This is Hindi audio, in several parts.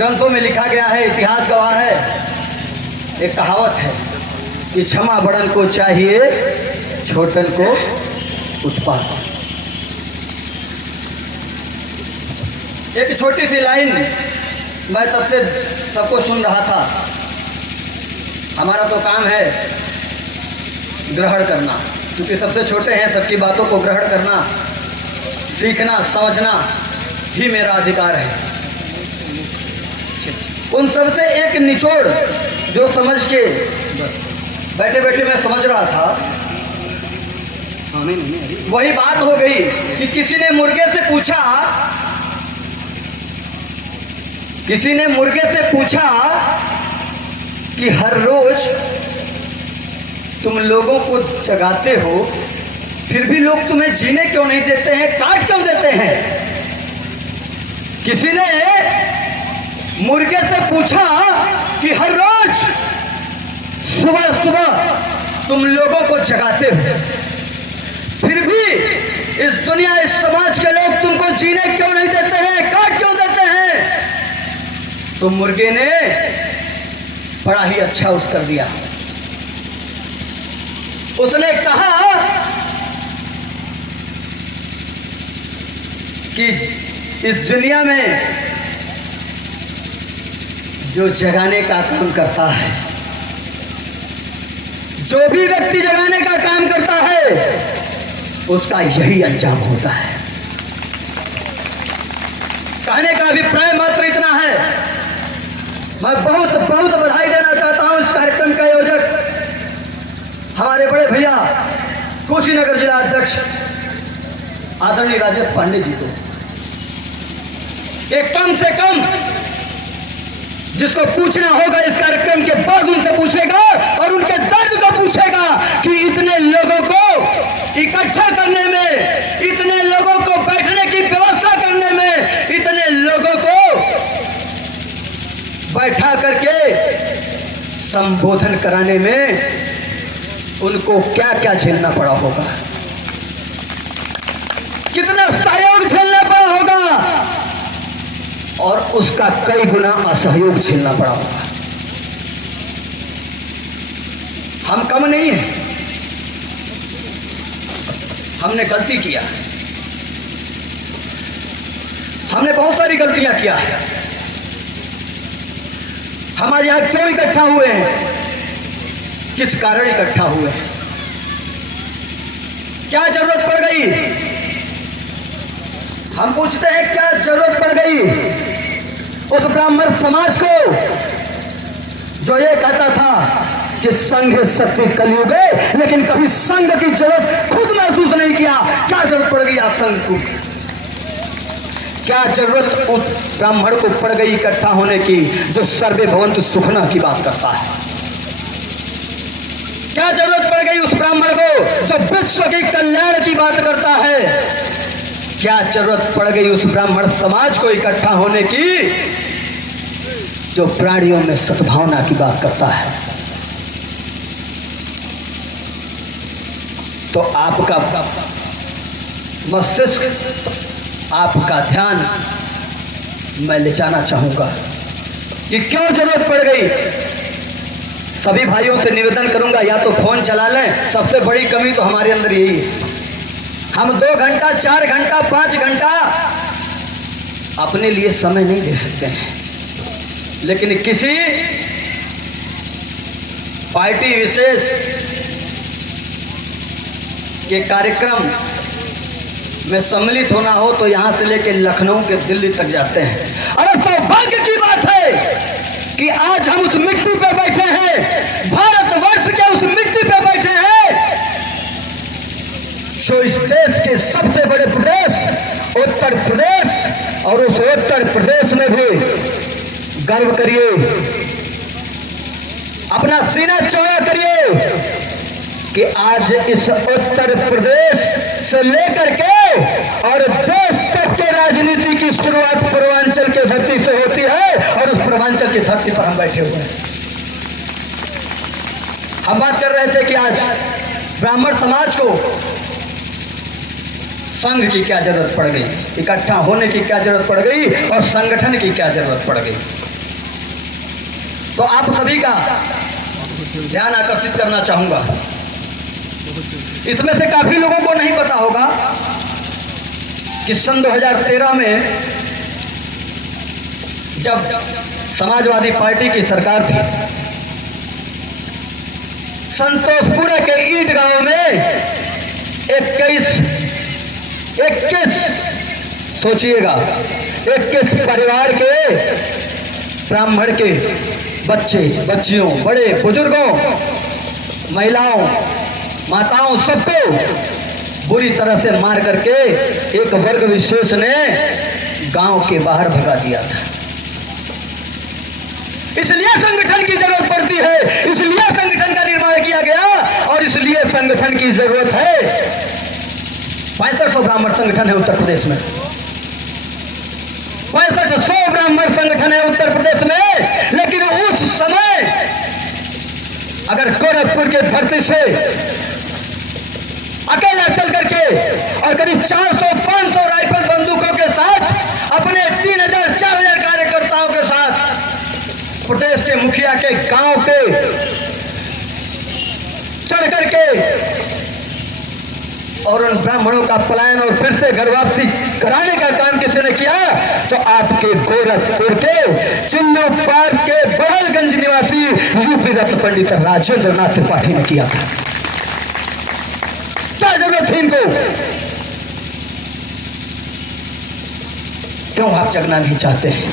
ग्रंथों में लिखा गया है, इतिहास गवाह है, एक कहावत है कि क्षमा बड़न को चाहिए, छोटन को उत्पात। एक छोटी सी लाइन मैं तब से सबको सुन रहा था। हमारा तो काम है ग्रहण करना, क्योंकि सबसे छोटे हैं, सबकी बातों को ग्रहण करना, सीखना, समझना ही मेरा अधिकार है। उन सब से एक निचोड़ जो समझ के बस बैठे बैठे मैं समझ रहा था, वही बात हो गई कि किसी ने मुर्गे से पूछा कि हर रोज तुम लोगों को जगाते हो, फिर भी लोग तुम्हें जीने क्यों नहीं देते हैं, काट क्यों देते हैं? किसी ने मुर्गे से पूछा कि हर रोज सुबह सुबह तुम लोगों को जगाते हो, फिर भी इस दुनिया, इस समाज के लोग तुमको जीने क्यों नहीं देते हैं, काट क्यों देते हैं? तो मुर्गे ने बड़ा ही अच्छा उत्तर दिया। उसने कहा कि इस दुनिया में जो जगाने का काम करता है, जो भी व्यक्ति जगाने का काम करता है, उसका यही अंजाम होता है। कहने का अभिप्राय मात्र इतना है। मैं बहुत बहुत बधाई देना चाहता हूं इस कार्यक्रम के आयोजक हमारे बड़े भैया कुशीनगर जिला अध्यक्ष आदरणीय राजेश पांडे जी को। एक कम से कम जिसको पूछना होगा इस कार्यक्रम के बाद उनसे पूछेगा और उनके दर्द को पूछेगा कि इतने लोगों को इकट्ठा करने में, इतने लोगों को बैठने की व्यवस्था करने में, इतने लोगों को बैठा करके संबोधन कराने में उनको क्या क्या झेलना पड़ा होगा, कितना सहयोग झेलना पड़ा होगा और उसका कई गुना असहयोग झेलना पड़ा होगा। हम कम नहीं हैं, हमने गलती किया, हमने बहुत सारी गलतियां किया है। हम आज यहां क्यों इकट्ठा हुए हैं, किस कारण इकट्ठा हुए हैं, क्या जरूरत पड़ गई? हम पूछते हैं क्या जरूरत पड़ गई उस ब्राह्मण समाज को जो ये कहता था कि संघ शक्ति कलयुगे, लेकिन कभी संघ की जरूरत खुद महसूस नहीं किया। क्या जरूरत पड़ गई आज संघ को? क्या जरूरत उस ब्राह्मण को पड़ गई इकट्ठा होने की जो सर्वे भवन्तु सुखना की बात करता है? क्या जरूरत पड़ गई उस ब्राह्मण को जो विश्व के कल्याण की बात करता है? क्या जरूरत पड़ गई उस ब्राह्मण समाज को इकट्ठा होने की जो प्राणियों में सद्भावना की बात करता है? तो आपका मस्तिष्क, आपका ध्यान मैं ले जाना चाहूंगा कि क्यों जरूरत पड़ गई। सभी भाइयों से निवेदन करूंगा या तो फोन चला लें, सबसे बड़ी कमी तो हमारे अंदर यही है। हम 2 घंटा, 4 घंटा, 5 घंटा अपने लिए समय नहीं दे सकते हैं, लेकिन किसी पार्टी विशेष के कार्यक्रम में सम्मिलित होना हो तो यहां से लेकर लखनऊ के दिल्ली तक जाते हैं। अरे सौभाग्य की बात है कि आज हम उस मिट्टी पे बैठे हैं, भारतवर्ष के उस मिट्टी पे बैठे हैं जो इस देश के सबसे बड़े प्रदेश उत्तर प्रदेश, और उस उत्तर प्रदेश में भी गर्व करिए, अपना सीना चौड़ा करिए कि आज इस उत्तर प्रदेश से लेकर के और देश तक के राजनीति की शुरुआत पूर्वांचल के धरती से होती है और उस पूर्वांचल की धरती पर हम बैठे हुए हैं। हम बात कर रहे थे कि आज ब्राह्मण समाज को संघ की क्या जरूरत पड़ गई, इकट्ठा होने की क्या जरूरत पड़ गई और संगठन की क्या जरूरत पड़ गई। तो आप सभी का ध्यान आकर्षित करना चाहूंगा। इसमें से काफी लोगों को नहीं पता होगा कि सन 2013 में जब समाजवादी पार्टी की सरकार थी, संतोषपुरा के ईट गांव में 21 सोचिएगा 21 परिवार के ब्राह्मण के बच्चे बच्चियों बड़े बुजुर्गों महिलाओं माताओं सबको बुरी तरह से मार करके एक वर्ग विशेष ने गांव के बाहर भगा दिया था। इसलिए संगठन की जरूरत पड़ती है, इसलिए संगठन का निर्माण किया गया और इसलिए संगठन की जरूरत है। 6500 ब्राह्मण संगठन है उत्तर प्रदेश में, 6500 ब्राह्मण संगठन है उत्तर प्रदेश में। लेकिन उस समय अगर गोरखपुर के धरती से अकेला चल करके और करीब 400-500 राइफल बंदूकों के साथ अपने 3000-4000 कार्यकर्ताओं के साथ प्रदेश के मुखिया के गांव के चढ़ करके और उन ब्राह्मणों का पलायन और फिर से घर वापसी कराने का काम किसी ने किया तो आपके गोरखपुर के चिन्नू पार्क के बड़लगंज निवासी यूपी रत्न पंडित राजेंद्र नाथ त्रिपाठी ने किया था। क्या जरूरत थी इनको? क्यों आप जगना नहीं चाहते हैं?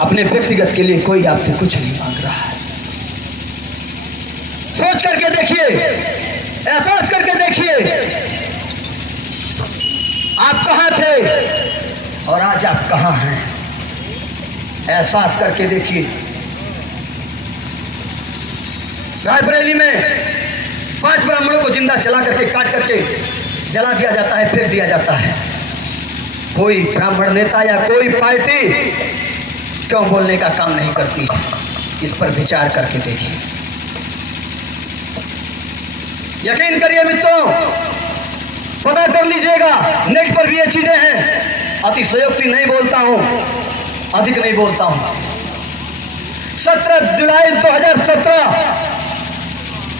अपने व्यक्तिगत के लिए कोई आपसे कुछ नहीं मांग रहा है। सोच करके देखिए, एहसास करके देखिए, आप कहां थे और आज आप कहां हैं। एहसास करके देखिए। रायबरेली में 5 ब्राह्मणों को जिंदा जला करके काट करके जला दिया जाता है, फेंक दिया जाता है। कोई ब्राह्मण नेता या कोई पार्टी क्यों बोलने का काम नहीं करती? इस पर विचार करके देखिए। यकीन करिए मित्रों, पता कर लीजिएगा, नेट पर भी ये चीजें हैं। अतिशयोक्ति नहीं बोलता हूं, अधिक नहीं बोलता हूं। 17 जुलाई 2017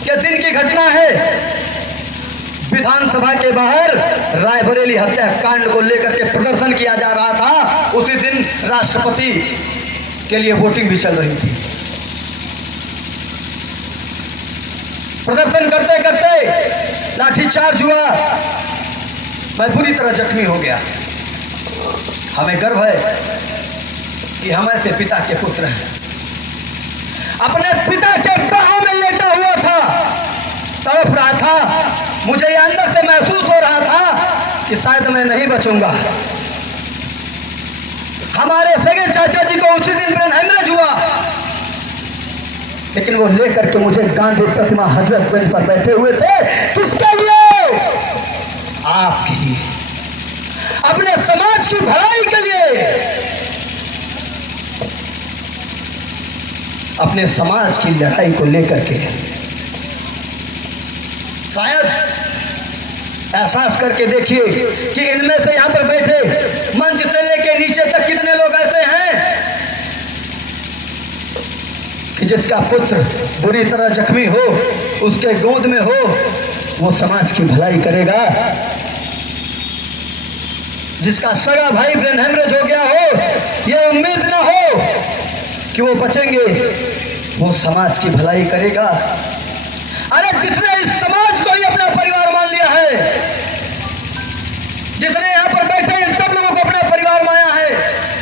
के दिन की घटना है। विधानसभा के बाहर रायबरेली हत्याकांड को लेकर के प्रदर्शन किया जा रहा था। उसी दिन राष्ट्रपति के लिए वोटिंग भी चल रही थी। प्रदर्शन करते करते लाठीचार्ज हुआ, मैं बुरी तरह जख्मी हो गया। हमें गर्व है कि हम ऐसे पिता के पुत्र हैं। अपने पिता के बाहों में लेटा हुआ था, तड़प रहा था। मुझे ये अंदर से महसूस हो रहा था कि शायद मैं नहीं बचूंगा। हमारे सगे चाचा जी को उसी दिन ब्रेन हेमरेज हुआ, लेकिन वो लेकर के मुझे गांधी प्रतिमा हजरतगंज पर बैठे हुए थे। किसके लिए? आपके लिए, अपने समाज की भलाई के लिए, अपने समाज की लड़ाई को लेकर के। शायद एहसास करके देखिए कि इनमें से यहां पर बैठे मंच से लेके नीचे तक कितने लोग ऐसे हैं कि जिसका पुत्र बुरी तरह जख्मी हो, उसके गोद में हो, वो समाज की भलाई करेगा। जिसका सगा भाई ब्रेन हेमरेज हो गया हो, ये उम्मीद ना हो कि वो बचेंगे, वो समाज की भलाई करेगा। अरे जिसने इस समाज को ही अपना परिवार मान लिया है, जिसने यहाँ पर बैठे इन सब लोगों को अपना परिवार माना है,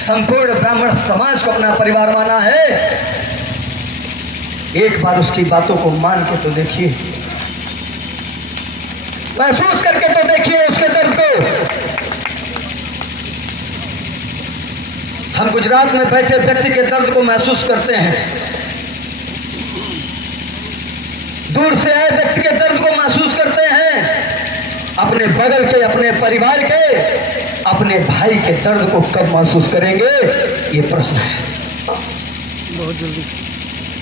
संपूर्ण ब्राह्मण समाज को अपना परिवार माना है, एक बार उसकी बातों को मान के तो देखिए, महसूस करके तो देखिए उसके दर्द को। हम गुजरात में बैठे व्यक्ति के दर्द को महसूस करते हैं, दूर से आए व्यक्ति के दर्द को महसूस करते हैं। अपने बगल के, अपने परिवार के, अपने भाई के दर्द को कब महसूस करेंगे, ये प्रश्न है। बहुत जल्दी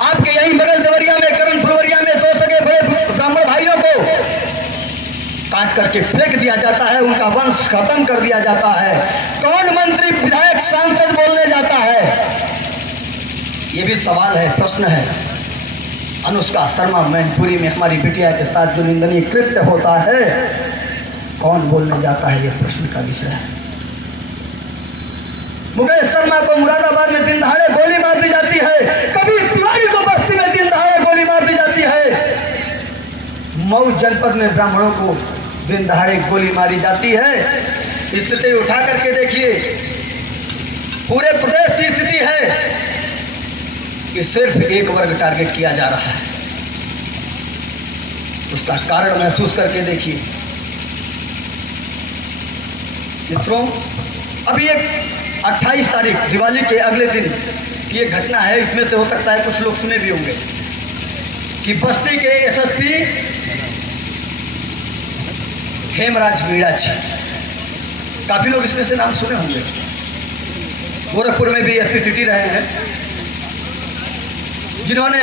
आपके यही बगल देवरिया में, करण फुलवरिया में 2 सगे बड़े ब्राह्मण भाइयों को काट करके फेंक दिया जाता है, उनका वंश खत्म कर दिया जाता है। कौन मंत्री, विधायक, सांसद बोलने जाता है? ये भी सवाल है, प्रश्न है। अनुष्का शर्मा मैनपुरी में हमारी बिटिया के साथ जो निंदनीय कृत्य होता है, कौन बोलने जाता है, यह प्रश्न का विषय है। मुकेश शर्मा को मुरादाबाद में दिन दहाड़े गोली मार दी जाती है, कभी तिवारी को बस्ती में दिन दहाड़े गोली मार दी जाती है, मऊ जनपद में ब्राह्मणों को दिन दहाड़े गोली मारी जाती है। स्थिति उठा करके देखिए, पूरे प्रदेश की स्थिति है कि सिर्फ एक वर्ग टारगेट किया जा रहा है। उसका कारण महसूस करके देखिए मित्रों। अभी एक 28 तारीख दिवाली के अगले दिन की एक घटना है, इसमें से हो सकता है कुछ लोग सुने भी होंगे कि बस्ती के एसएसपी हेमराज मीणा जी, काफी लोग इसमें से नाम सुने होंगे, गोरखपुर में भी एसपी सिटी रहे हैं, जिन्होंने